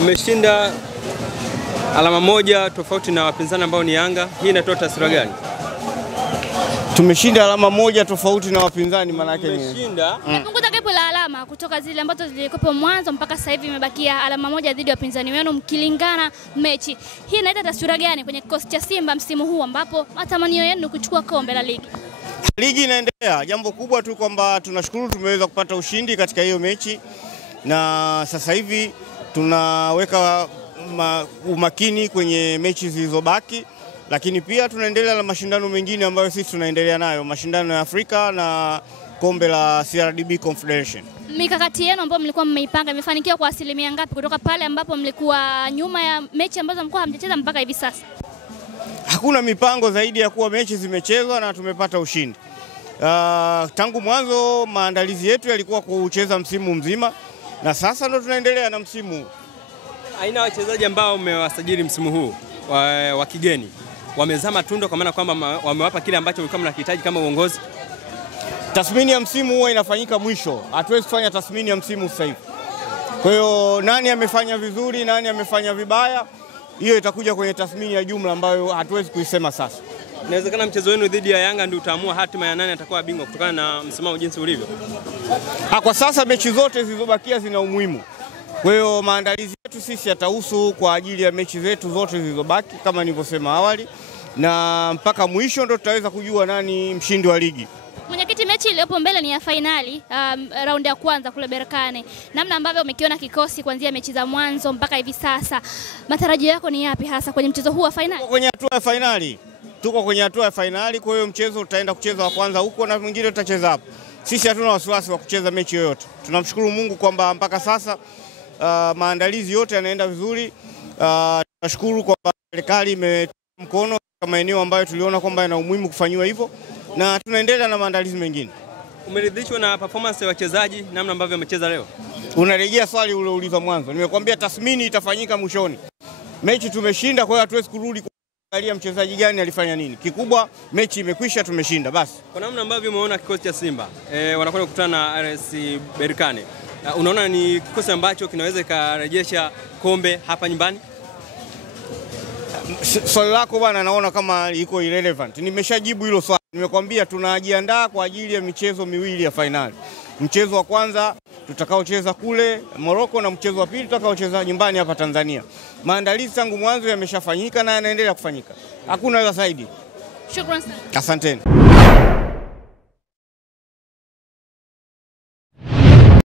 Mmeshinda alama moja tofauti na wapinzani ambao ni Yanga. Hii inatoa taswira gani? Tumeshinda alama moja tofauti na wapinzani, maana yake ni punguza gap la alama kutoka zile ambazo zilikuwa mwanzo mpaka sasa hivi imebakia alama moja dhidi ya wapinzani wenu mkilingana mechi. Hii inaleta taswira gani kwenye kikosi cha Simba msimu huu ambapo matamanio yenu kuchukua kombe la ligi? Ligi inaendelea. Jambo kubwa tu kwamba tunashukuru tumeweza kupata ushindi katika hiyo mechi, na sasa hivi tunaweka umakini kwenye mechi zilizobaki, lakini pia tunaendelea na mashindano mengine ambayo sisi tunaendelea nayo, mashindano ya Afrika na kombe la CRDB Confederation. Mikakati yenu ambayo mlikuwa mmeipanga imefanikiwa kwa asilimia ngapi kutoka pale ambapo mlikuwa nyuma ya mechi ambazo mlikuwa hamjacheza mpaka hivi sasa? Hakuna mipango zaidi ya kuwa mechi zimechezwa na tumepata ushindi. Tangu mwanzo maandalizi yetu yalikuwa kucheza msimu mzima, na sasa ndo tunaendelea na msimu. Aina wachezaji ambao mmewasajili msimu huu wa kigeni wamezaa matunda, kwa maana kwamba wamewapa kile ambacho mlikuwa mnahitaji kama uongozi? Tathmini ya msimu huwa inafanyika mwisho. Hatuwezi kufanya tathmini ya msimu sasa hivi. Kwa hiyo nani amefanya vizuri, nani amefanya vibaya, hiyo itakuja kwenye tathmini ya jumla ambayo hatuwezi kuisema sasa. Inawezekana mchezo wenu dhidi ya Yanga ndio utaamua hatima ya nani atakuwa bingwa kutokana na msimamo jinsi ulivyo? Kwa sasa mechi zote zilizobakia zina umuhimu. Kwa hiyo maandalizi yetu sisi yatahusu kwa ajili ya mechi zetu zote zilizobaki kama nilivyosema awali, na mpaka mwisho ndo tutaweza kujua nani mshindi wa ligi. Mwenyekiti, mechi iliyopo mbele ni ya finali, raundi ya kwanza kule Berkane. Namna ambavyo umekiona kikosi kuanzia mechi za mwanzo mpaka hivi sasa, matarajio yako ni yapi hasa kwenye mchezo huu wa finali? Tuko kwenye hatua ya finali, kwa hiyo mchezo utaenda kucheza wa kwanza huko na mwingine utacheza hapo. Sisi hatuna wasiwasi wa kucheza mechi yoyote. Tunamshukuru Mungu kwamba mpaka sasa maandalizi yote yanaenda vizuri. Tunashukuru kwamba serikali imetoa mkono katika maeneo ambayo tuliona kwamba yana umuhimu kufanywa hivyo, na tunaendelea na maandalizi mengine. Umeridhishwa na performance ya wachezaji namna ambavyo wamecheza leo? Unarejea swali uliouliza mwanzo. Nimekwambia tathmini itafanyika mwishoni. Mechi tumeshinda, kwa hiyo hatuwezi kurudi kuangalia mchezaji gani alifanya nini. Kikubwa mechi imekwisha, tumeshinda basi. Kwa namna ambavyo umeona kikosi cha Simba wanakwenda kukutana na RS Berkane, unaona ni kikosi ambacho kinaweza kurejesha kombe hapa nyumbani? Swali lako bwana naona kama iko irrelevant. Nimeshajibu hilo swali. Nimekwambia tunajiandaa kwa ajili ya michezo miwili ya finali. Mchezo wa kwanza tutakaocheza kule Morocco na mchezo wa pili tutakaocheza nyumbani hapa Tanzania. Maandalizi tangu mwanzo yameshafanyika na yanaendelea kufanyika. Hakuna la zaidi. Shukrani sana. Asanteni.